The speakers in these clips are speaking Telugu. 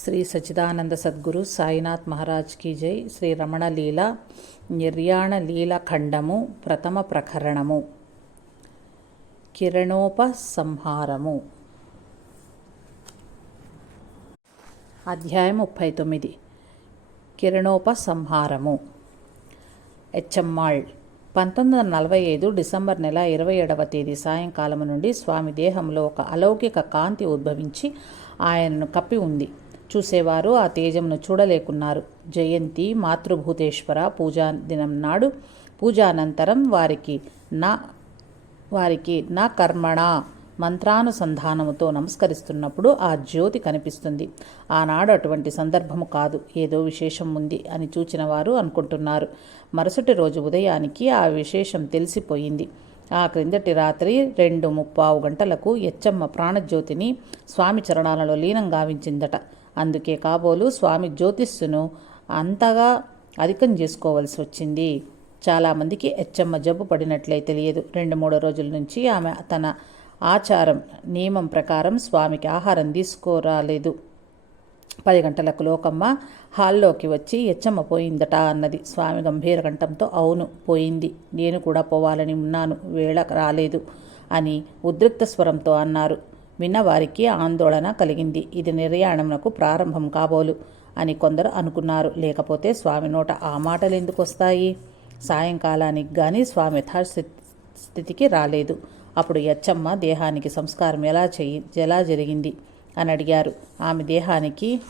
శ్రీ సచిదానంద సద్గురు సాయినాథ్ మహారాజ్ కీ జై. శ్రీ రమణ లీల నిర్యాణ లీల ఖండము ప్రథమ ప్రకరణము. కిరణోపసంహారము. అధ్యాయం ముప్పై తొమ్మిది కిరణోపసంహారము. హెచ్ఎమ్మాళ్ పంతొమ్మిది వందల నలభై ఐదు డిసెంబర్ నెల ఇరవై ఏడవ తేదీ సాయంకాలం నుండి స్వామి దేహంలో ఒక అలౌకిక కాంతి ఉద్భవించి ఆయనను కప్పి ఉంది. చూసేవారు ఆ తేజమును చూడలేకున్నారు. జయంతి మాతృభూతేశ్వర పూజా దినం నాడు పూజానంతరం వారికి నా వారికి నా కర్మణ మంత్రానుసంధానముతో నమస్కరిస్తున్నప్పుడు ఆ జ్యోతి కనిపిస్తుంది. ఆనాడు అటువంటి సందర్భము కాదు. ఏదో విశేషం ఉంది అని చూచిన వారు అనుకుంటున్నారు. మరుసటి రోజు ఉదయానికి ఆ విశేషం తెలిసిపోయింది. ఆ క్రిందటి రాత్రి రెండు ముప్పావు గంటలకు ఎచ్చమ్మ ప్రాణజ్యోతిని స్వామి చరణాలలో లీనం గావించిందట. అందుకే కాబోలు స్వామి జ్యోతిస్సును అంతగా అధికం చేసుకోవలసి వచ్చింది. చాలామందికి ఎచ్చమ్మ జబ్బు పడినట్లే తెలియదు. రెండు మూడు రోజుల నుంచి ఆమె తన ఆచారం నియమం ప్రకారం స్వామికి ఆహారం తీసుకోరాలేదు. పది గంటలకు లోకమ్మ హాల్లోకి వచ్చి ఎచ్చమ్మ పోయిందట అన్నది. స్వామి గంభీర కంఠంతో అవును పోయింది. నేను కూడా పోవాలని ఉన్నాను. వేళ రాలేదు అని ఉద్రిక్త స్వరంతో అన్నారు. విన్నవారికి ఆందోళన కలిగింది. ఇది నిర్యాణమునకు ప్రారంభం కాబోలు అని కొందరు అనుకున్నారు. లేకపోతే స్వామి నోట ఆ మాటలు ఎందుకు వస్తాయి? సాయంకాలానికి కానీ స్వామి స్థితికి రాలేదు. అప్పుడు యచ్చమ్మ దేహానికి సంస్కారం ఎలా చేయి ఎలా జరిగింది? అని అడిగారు. ఆమె దేహానికి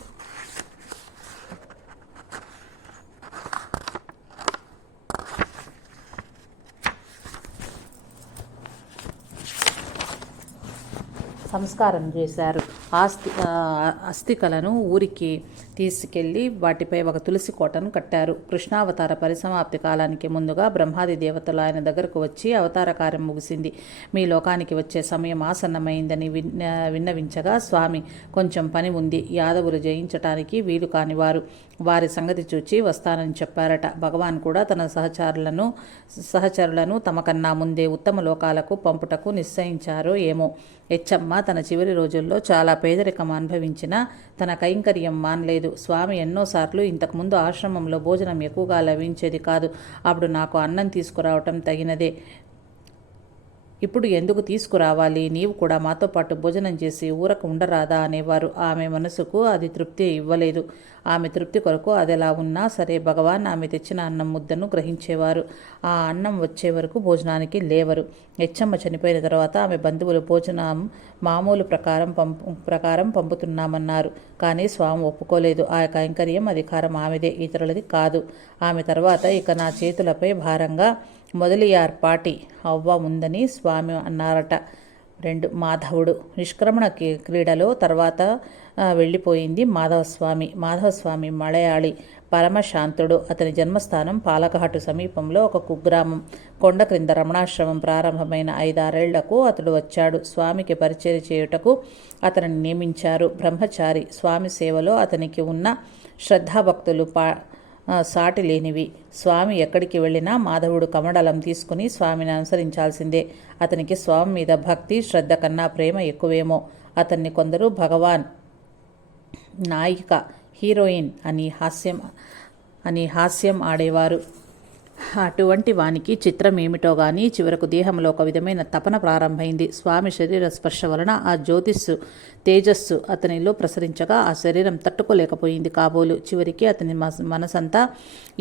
సంస్కారం చేశారు. ఆస్తి అస్థికలను ఊరికి తీసుకెళ్ళి వాటిపై ఒక తులసి కోటను కట్టారు. కృష్ణావతార పరిసమాప్తి కాలానికి ముందుగా బ్రహ్మాది దేవతలు ఆయన దగ్గరకు వచ్చి అవతార కార్యం ముగిసింది. మీ లోకానికి వచ్చే సమయం ఆసన్నమైందని విన్న విన్నవించగా స్వామి కొంచెం పని ఉంది. యాదవులు జయించటానికి వీలు కానివారు వారి సంగతి చూచి వస్తానని చెప్పారట. భగవాన్ కూడా తన సహచారులను సహచరులను తమకన్నా ముందే ఉత్తమ లోకాలకు పంపుటకు నిశ్చయించారో ఏమో. ఎచ్చమ్మ తన చివరి రోజుల్లో చాలా పేదరికం అనుభవించిన తన కైంకర్యం మానలేదు. స్వామి ఎన్నోసార్లు ఇంతకుముందు ఆశ్రమంలో భోజనం ఎక్కువగా లభించేది కాదు. అప్పుడు నాకు అన్నం తీసుకురావటం తగినదే. ఇప్పుడు ఎందుకు తీసుకురావాలి? నీవు కూడా మాతో పాటు భోజనం చేసి ఊరకు ఉండరాదా? అనేవారు. ఆమె మనసుకు అది తృప్తి ఇవ్వలేదు. ఆమె తృప్తి కొరకు అది ఎలా ఉన్నా సరే భగవాన్ ఆమె తెచ్చిన అన్నం ముద్దను గ్రహించేవారు. ఆ అన్నం వచ్చే వరకు భోజనానికి లేవరు. ఎచ్చమ్మ చనిపోయిన తర్వాత ఆమె బంధువులు భోజనం మామూలు ప్రకారం పంపు ప్రకారం పంపుతున్నామన్నారు. కానీ స్వామి ఒప్పుకోలేదు. ఆ కైంకర్యం అధికారం ఆమెదే ఇతరులది కాదు. ఆమె తర్వాత ఇక నా చేతులపై భారంగా మొదలియార్ పాటి అవ్వ ఉందని స్వామి అన్నారట. రెండు మాధవుడు. నిష్క్రమణ క్రీడలో తర్వాత వెళ్ళిపోయింది మాధవస్వామి. మాధవస్వామి మలయాళి పరమశాంతుడు. అతని జన్మస్థానం పాలకహట్టు సమీపంలో ఒక కుగ్రామం. కొండ క్రింద రమణాశ్రమం ప్రారంభమైన ఐదారేళ్ళకు అతడు వచ్చాడు. స్వామికి పరిచయం చేయుటకు అతనిని నియమించారు. బ్రహ్మచారి స్వామి సేవలో అతనికి ఉన్న శ్రద్ధాభక్తులు పా సాటి లేనివి. స్వామి ఎక్కడికి వెళ్ళినా మాధవుడు కమడలం తీసుకుని స్వామిని అనుసరించాల్సిందే. అతనికి స్వామి మీద భక్తి శ్రద్ధ కన్నా ప్రేమ ఎక్కువేమో. అతన్ని కొందరు భగవాన్ నాయిక హీరోయిన్ అని హాస్యం అని హాస్యం ఆడేవారు. అటువంటి వానికి చిత్రం ఏమిటో గాని చివరకు దేహంలో ఒక విధమైన తపన ప్రారంభమైంది. స్వామి శరీర స్పర్శ వలన ఆ జ్యోతిస్సు తేజస్సు అతనిలో ప్రసరించగా ఆ శరీరం తట్టుకోలేకపోయింది కాబోలు. చివరికి అతని మనసంతా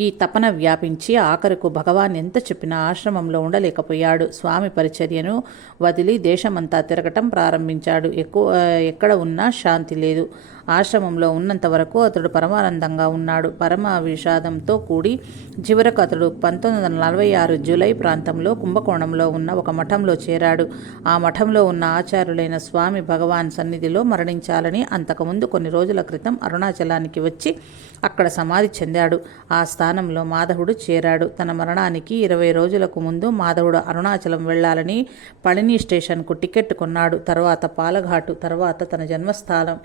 ఈ తపన వ్యాపించి ఆఖరుకు భగవాన్ ఎంత చెప్పినా ఆశ్రమంలో ఉండలేకపోయాడు. స్వామి పరిచర్యను వదిలి దేశమంతా తిరగటం ప్రారంభించాడు. ఎక్కువ ఎక్కడ ఉన్నా శాంతి లేదు. ఆశ్రమంలో ఉన్నంత వరకు అతడు పరమానందంగా ఉన్నాడు. పరమ విషాదంతో కూడి చివరకు అతడు పంతొమ్మిది వందల నలభై ఆరు జూలై ప్రాంతంలో కుంభకోణంలో ఉన్న ఒక మఠంలో చేరాడు. ఆ మఠంలో ఉన్న ఆచార్యులైన స్వామి భగవాన్ సన్నిధిలో మరణించాలని అంతకుముందు కొన్ని రోజుల క్రితం అరుణాచలానికి వచ్చి అక్కడ సమాధి చెందాడు. ఆ స్థానంలో మాధవుడు చేరాడు. తన మరణానికి ఇరవై రోజులకు ముందు మాధవుడు అరుణాచలం వెళ్ళాలని పళని స్టేషన్కు టికెట్ కొన్నాడు. తర్వాత పాలఘాటు తర్వాత తన జన్మస్థానం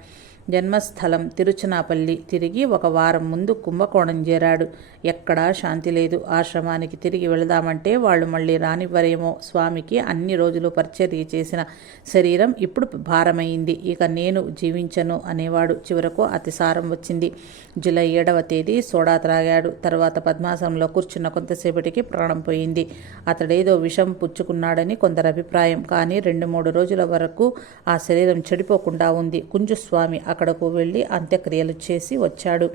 జన్మస్థలం తిరుచనాపల్లి తిరిగి ఒక వారం ముందు కుంభకోణం చేరాడు. ఎక్కడా శాంతి లేదు. ఆశ్రమానికి తిరిగి వెళదామంటే వాళ్ళు మళ్ళీ రానివ్వరేమో. స్వామికి అన్ని రోజులు పరిచర్య చేసిన శరీరం ఇప్పుడు భారమైంది. ఇక నేను జీవించను అనేవాడు చివరకు అతిసారం వచ్చింది. జూలై ఏడవ తేదీ సోడా త్రాగాడు. తర్వాత పద్మాసనంలో కూర్చున్న కొంతసేపటికి ప్రాణం పోయింది. అతడేదో విషం పుచ్చుకున్నాడని కొందరు అభిప్రాయం. కానీ రెండు మూడు రోజుల వరకు ఆ శరీరం చెడిపోకుండా ఉంది. కుంజుస్వామి అక్కడకు వెళ్ళి అంత్యక్రియలు చేసి వచ్చాడు.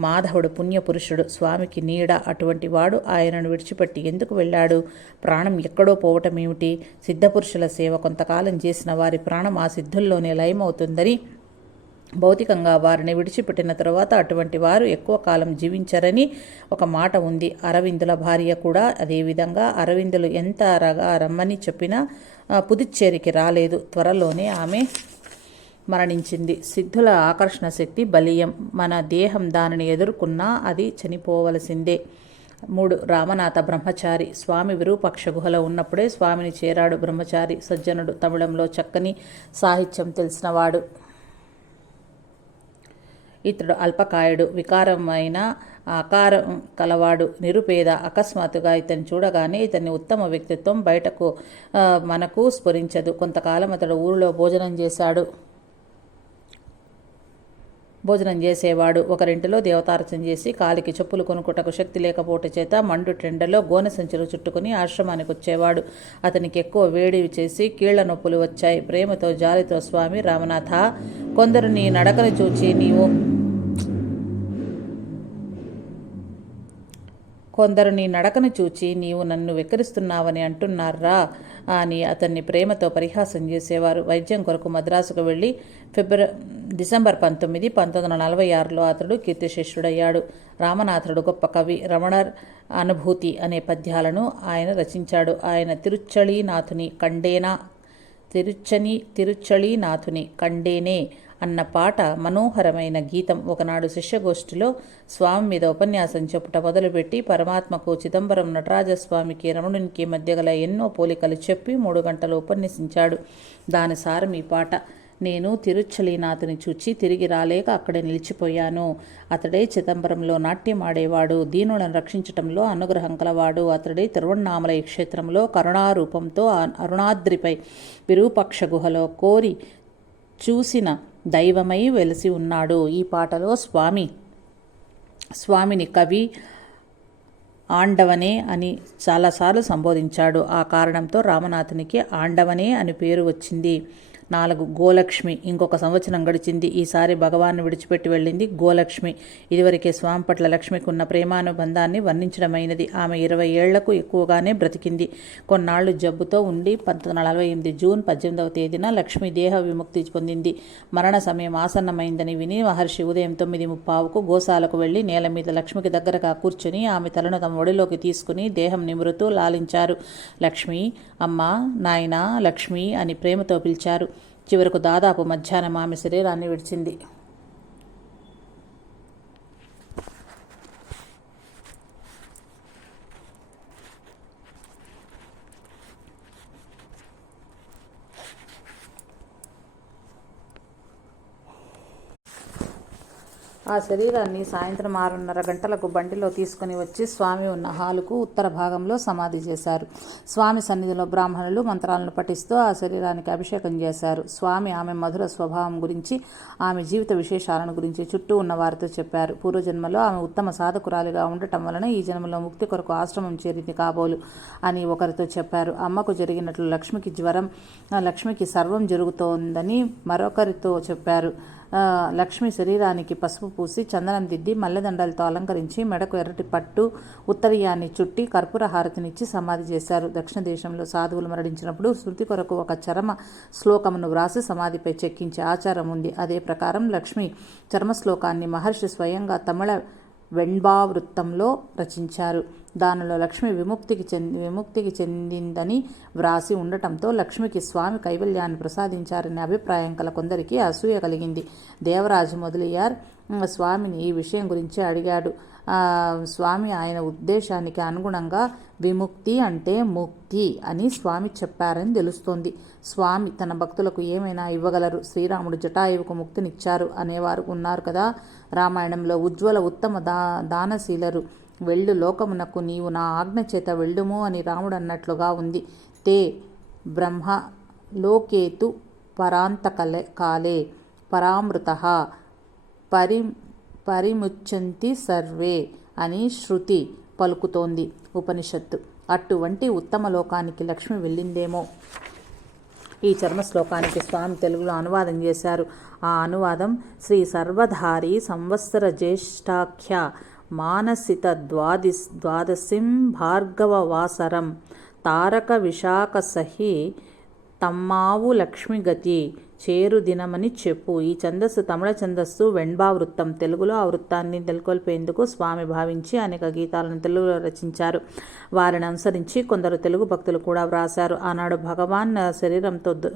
మాధవుడు పుణ్యపురుషుడు స్వామికి నీడ అటువంటి వాడు ఆయనను విడిచిపెట్టి ఎందుకు వెళ్ళాడు? ప్రాణం ఎక్కడో పోవటం ఏమిటి? సిద్ధపురుషుల సేవ కొంతకాలం చేసిన వారి ప్రాణం ఆ సిద్ధుల్లోనే లయమవుతుందని భౌతికంగా వారిని విడిచిపెట్టిన తరువాత అటువంటి వారు ఎక్కువ కాలం జీవించరని ఒక మాట ఉంది. అరవిందుల భార్య కూడా అదేవిధంగా అరవిందులు ఎంత రగా రమ్మని చెప్పినా పుదుచ్చేరికి రాలేదు. త్వరలోనే ఆమె మరణించింది. సిద్ధుల ఆకర్షణ శక్తి బలీయం. మన దేహం దానిని ఎదుర్కొన్నా అది చనిపోవలసిందే. మూడు రామనాథ బ్రహ్మచారి. స్వామి విరూపక్ష గుహలో ఉన్నప్పుడే స్వామిని చేరాడు బ్రహ్మచారి. సజ్జనుడు తమిళంలో చక్కని సాహిత్యం తెలిసినవాడు. ఇతడు అల్పకాయుడు. వికారమైన ఆకారం కలవాడు. నిరుపేద అకస్మాత్తుగా ఇతన్ని చూడగానే ఇతని ఉత్తమ వ్యక్తిత్వం బయటకు మనకు స్ఫురించదు. కొంతకాలం అతడు ఊరిలో భోజనం చేశాడు. భోజనం చేసేవాడు. ఒకరింటిలో దేవతార్చన చేసి కాలికి చెప్పులు కొనుక్కుటకు శక్తి లేకపోవట చేత మండు టెండలో గోనె సంచులు చుట్టుకుని ఆశ్రమానికి వచ్చేవాడు అతనికి ఎక్కువ వేడి చేసి కీళ్ళ నొప్పులు వచ్చాయి. ప్రేమతో జాలితో స్వామి రామనాథ కొందరు నీ నడకను చూచి నీవు కొందరు నీ నడకను చూచి నీవు నన్ను వెక్కిరిస్తున్నావని అంటున్నారా? అని అతన్ని ప్రేమతో పరిహాసం చేసేవారు. వైద్యం కొరకు మద్రాసుకు వెళ్ళి ఫిబ్రవరి డిసెంబర్ పంతొమ్మిది పంతొమ్మిది వందల నలభై ఆరులో అతడు కీర్తిశిష్యుడయ్యాడు రామనాథుడు గొప్ప కవి రమణర్ అనుభూతి అనే పద్యాలను ఆయన రచించాడు. ఆయన తిరుచ్చళీనాథుని కండేనా తిరుచ్చని తిరుచ్చళీనాథుని కండేనే అన్న పాట మనోహరమైన గీతం ఒకనాడు శిష్యగోష్ఠిలో స్వామి మీద ఉపన్యాసం చెప్పుట మొదలుపెట్టి పరమాత్మకు చిదంబరం నటరాజస్వామికి రమణునికి మధ్య గల ఎన్నో పోలికలు చెప్పి మూడు గంటలు ఉపన్యసించాడు. దాని సారం ఈ పాట. నేను తిరుచ్చలీనాథుని చూచి తిరిగి రాలేక అక్కడే నిలిచిపోయాను. అతడే చిదంబరంలో నాట్యం ఆడేవాడు. దీనులను రక్షించటంలో అనుగ్రహం కలవాడు. అతడే తిరువణ్ణామలై క్షేత్రంలో కరుణారూపంతో అరుణాద్రిపై విరూపక్ష గుహలో కోరి చూసిన దైవమై వెలిసి ఉన్నాడు. ఈ పాటలో స్వామి స్వామిని కవి ఆండవనే అని చాలాసార్లు సంబోధించాడు. ఆ కారణంతో రామనాథునికి ఆండవనే అని పేరు వచ్చింది. నాలుగు గోలక్ష్మి ఇంకొక సంవత్సరం గడిచింది. ఈసారి భగవాన్ విడిచిపెట్టి వెళ్ళింది గోలక్ష్మి. ఇదివరకే స్వామి పట్ల లక్ష్మికి ఉన్న ప్రేమానుబంధాన్ని వర్ణించడమైనది. ఆమె ఇరవై ఏళ్ళకు ఎక్కువగానే బ్రతికింది. కొన్నాళ్ళు జబ్బుతో ఉండి పంతొమ్మిది నలభై ఎనిమిది జూన్ పద్దెనిమిదవ తేదీన లక్ష్మి దేహ విముక్తి పొందింది. మరణ సమయం ఆసన్నమైందని విని మహర్షి ఉదయం తొమ్మిది ముప్పావుకు గోశాలకు వెళ్ళి నేల మీద లక్ష్మికి దగ్గరగా కూర్చుని ఆమె తలను తమ ఒడిలోకి తీసుకుని దేహం నిమురుతూ లాలించారు. లక్ష్మి అమ్మ నాయన లక్ష్మి అని ప్రేమతో పిలిచారు. చివరకు దాదాపు మధ్యాహ్నం ఆమె శరీరాన్ని విడిచింది. ఆ శరీరాన్ని సాయంత్రం ఆరున్నర గంటలకు బండిలో తీసుకుని వచ్చి స్వామి ఉన్న హాలుకు ఉత్తర భాగంలో సమాధి చేశారు. స్వామి సన్నిధిలో బ్రాహ్మణులు మంత్రాలను పఠిస్తూ ఆ శరీరానికి అభిషేకం చేశారు. స్వామి ఆమె మధుర స్వభావం గురించి ఆమె జీవిత విశేషాలను గురించి చుట్టూ ఉన్న వారితో చెప్పారు. పూర్వజన్మలో ఆమె ఉత్తమ సాధకురాలిగా ఉండటం వలన ఈ జన్మలో ముక్తి కొరకు ఆశ్రమం చేరింది కాబోలు అని ఒకరితో చెప్పారు. అమ్మకు జరిగినట్లు లక్ష్మికి జ్వరం ఆ లక్ష్మికి సర్వం జరుగుతోందని మరొకరితో చెప్పారు. లక్ష్మి శరీరానికి పసుపు పూసి చందనం దిద్ది మల్లెదండలతో అలంకరించి మెడకు ఎర్రటి పట్టు ఉత్తరీయాన్ని చుట్టి కర్పూర హారతినిచ్చి సమాధి చేశారు. దక్షిణ దేశంలో సాధువులు మరణించినప్పుడు శృతి కొరకు ఒక చరమ శ్లోకమును వ్రాసి సమాధిపై చెక్కించే ఆచారం ఉంది. అదే ప్రకారం లక్ష్మి చర్మ శ్లోకాన్ని మహర్షి స్వయంగా తమిళ వెణ్బావృత్తంలో రచించారు. దానిలో లక్ష్మి విముక్తికి చెంది విముక్తికి చెందిందని వ్రాసి ఉండటంతో లక్ష్మికి స్వామి కైవల్యాన్ని ప్రసాదించారనే అభిప్రాయం కల కొందరికి అసూయ కలిగింది. దేవరాజు మొదలయ్యార్. స్వామిని ఈ విషయం గురించి అడిగాడు. స్వామి ఆయన ఉద్దేశానికి అనుగుణంగా విముక్తి అంటే ముక్తి అని స్వామి చెప్పారని తెలుస్తోంది. స్వామి తన భక్తులకు ఏమైనా ఇవ్వగలరు? శ్రీరాముడు జటాయువుకు ముక్తినిచ్చారు అనేవారు ఉన్నారు కదా. రామాయణంలో ఉజ్వల ఉత్తమ దా దానశీలరు వెళ్ళు లోకమునకు నీవు నా ఆజ్ఞ చేత వెళ్ళుము అని రాముడు అన్నట్లుగా ఉంది. తే బ్రహ్మ లోకేతు పరాంతకలే కాలే పరామృత పరి పరిముచ్చంతి సర్వే అని శృతి పలుకుతోంది ఉపనిషత్తు. అటువంటి ఉత్తమ లోకానికి లక్ష్మి వెళ్ళిందేమో? ఈ చర్మ శ్లోకానికి స్వామి తెలుగులో అనువాదం చేశారు. ఆ అనువాదం శ్రీ సర్వధారి సంవత్సర జ్యేష్ఠాఖ్య మానసిత ద్వాది ద్వాదశిం భార్గవ వాసరం తారక విశాఖ సహి తమ్మావు లక్ష్మిగతి చేరు దినమని చెప్పు. ఈ ఛందస్సు తమిళ ఛందస్సు వెణ్బా వృత్తం. తెలుగులో ఆ వృత్తాన్ని నెలకొల్పేందుకు స్వామి భావించి అనేక గీతాలను తెలుగులో రచించారు. వారిని అనుసరించి కొందరు తెలుగు భక్తులు కూడా వ్రాశారు. ఆనాడు భగవాన్ శరీరంతో దు-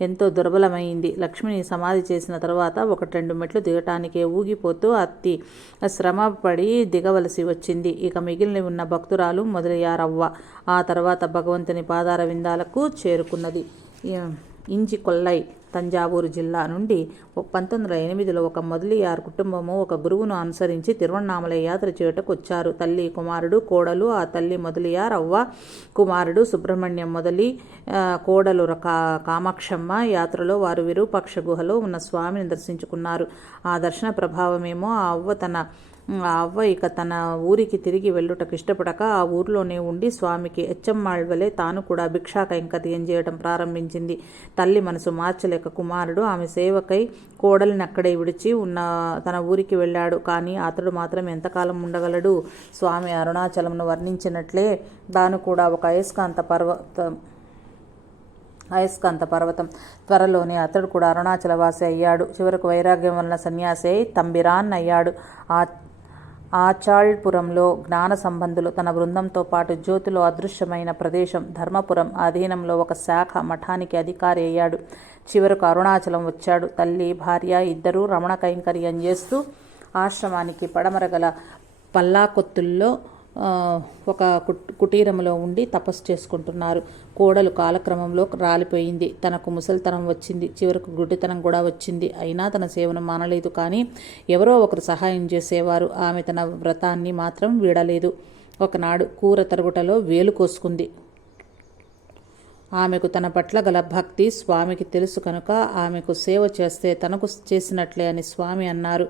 ఎంతో దుర్బలమైంది. లక్ష్మిని సమాధి చేసిన తర్వాత ఒకటి రెండు మెట్లు దిగటానికే ఊగిపోతూ అతి శ్రమపడి దిగవలసి వచ్చింది. ఇక మిగిలిన ఉన్న భక్తురాలు మొదలయ్యారవ్వ. ఆ తర్వాత భగవంతుని పాదార విందాలకు చేరుకున్నది. ఇంజి కొల్లై. తంజావూరు జిల్లా నుండి పంతొమ్మిది వందల ఎనిమిదిలో ఒక మొదలియార్ కుటుంబము ఒక గురువును అనుసరించి తిరువణామల యాత్ర చేయుటకు వచ్చారు తల్లి కుమారుడు కోడలు ఆ తల్లి మొదలియార్ అవ్వ కుమారుడు సుబ్రహ్మణ్యం మొదలి కోడలు కా కామాక్షమ్మ యాత్రలో వారు విరూపాక్ష గుహలో ఉన్న స్వామిని దర్శించుకున్నారు. ఆ దర్శన ప్రభావమేమో ఆ అవ్వ తన ఆ అవ్వ ఇక తన ఊరికి తిరిగి వెళ్ళుటకు ఇష్టపడక ఆ ఊర్లోనే ఉండి స్వామికి ఎచ్చమ్మాళ్వలే తాను కూడా భిక్షా కైంకర్యం చేయడం ప్రారంభించింది. తల్లి మనసు మార్చలేక కుమారుడు ఆమె సేవకై కోడలిని అక్కడే విడిచి ఉన్న తన ఊరికి వెళ్ళాడు. కానీ అతడు మాత్రం ఎంతకాలం ఉండగలడు? స్వామి అరుణాచలంను వర్ణించినట్లే తాను కూడా ఒక అయస్కాంత పర్వత అయస్కాంత పర్వతం త్వరలోనే అతడు కూడా అరుణాచలవాసి అయ్యాడు. చివరకు వైరాగ్యం వలన సన్యాసి అయి తంబిరాన్ అయ్యాడు. ఆ ఆచాళ్పురంలో జ్ఞాన సంబంధులు తన బృందంతో పాటు జ్యోతిలో అదృశ్యమైన ప్రదేశం ధర్మపురం అధీనంలో ఒక శాఖ మఠానికి అధికారి అయ్యాడు. చివరకు అరుణాచలం వచ్చాడు. తల్లి భార్య ఇద్దరూ రమణ కైంకర్యం చేస్తూ ఆశ్రమానికి పడమరగల పల్లాకొత్తుల్లో ఒక కుట్- కుటీరంలో ఉండి తపస్సు చేసుకుంటున్నారు. కోడలు కాలక్రమంలో రాలిపోయింది. తనకు ముసలితనం వచ్చింది. చివరకు గుడ్డితనం కూడా వచ్చింది. అయినా తన సేవను మానలేదు. కానీ ఎవరో ఒకరు సహాయం చేసేవారు. ఆమె తన వ్రతాన్ని మాత్రం వీడలేదు. ఒకనాడు కూర తరుగుటలో వేలు కోసుకుంది. ఆమెకు తన పట్ల గల భక్తి స్వామికి తెలుసు కనుక ఆమెకు సేవ చేస్తే తనకు చేసినట్లే అని స్వామి అన్నారు.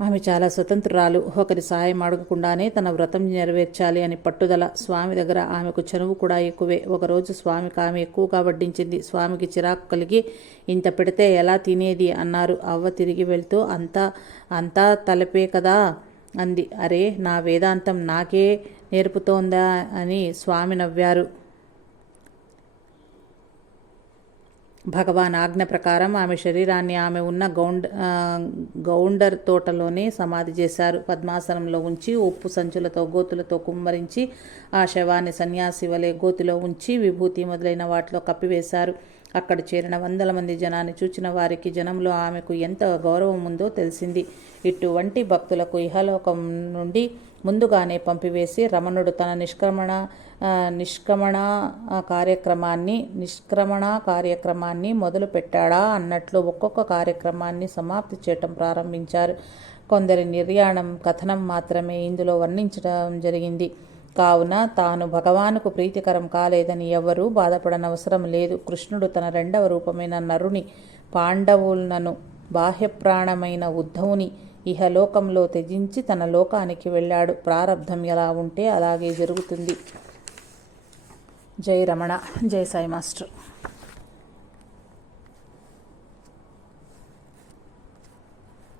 ఆమె చాలా స్వతంత్రురాలు. ఒకరి సహాయం అడగకుండానే తన వ్రతం నెరవేర్చాలి అని పట్టుదల స్వామి దగ్గర ఆమెకు చనువు కూడా ఎక్కువే. ఒకరోజు స్వామికి ఆమె ఎక్కువగా వడ్డించింది. స్వామికి చిరాకు కలిగి ఇంత పెడితే ఎలా తినేది? అన్నారు. అవ్వ తిరిగి వెళ్తూ అంతా అంతా తలపే కదా? అంది. అరే నా వేదాంతం నాకే నేర్పుతోందా? అని స్వామి నవ్వారు. భగవాన్ ఆజ్ఞ ప్రకారం ఆమె శరీరాన్ని ఆమె ఉన్న గౌండ్ గౌండర్ తోటలోనే సమాధి చేశారు. పద్మాసనంలో ఉంచి ఉప్పు సంచులతో గోతులతో కుమ్మరించి ఆ శవాన్ని సన్యాసి వలె గోతిలో ఉంచి విభూతి మొదలైన వాటిలో కప్పివేశారు. అక్కడ చేరిన వందల మంది జనాన్ని చూచిన వారికి జనంలో ఆమెకు ఎంత గౌరవం ఉందో తెలిసింది. ఇటువంటి భక్తులకు ఇహలోకం నుండి ముందుగానే పంపివేసి రమణుడు తన నిష్క్రమణ నిష్క్రమణ కార్యక్రమాన్ని నిష్క్రమణ కార్యక్రమాన్ని మొదలు పెట్టాడా అన్నట్లు ఒక్కొక్క కార్యక్రమాన్ని సమాప్తి చేయటం ప్రారంభించారు. కొందరి నిర్యాణం కథనం మాత్రమే ఇందులో వర్ణించడం జరిగింది. కావున తాను భగవానుకు ప్రీతికరం కాలేదని ఎవ్వరూ బాధపడనవసరం లేదు. కృష్ణుడు తన రెండవ రూపమైన నరుని పాండవులను బాహ్యప్రాణమైన ఉద్ధవుని ఇహలోకంలో త్యజించి తన లోకానికి వెళ్ళాడు. ప్రారంధం ఎలా ఉంటే అలాగే జరుగుతుంది. జై రమణ జై సాయి మాస్టర్.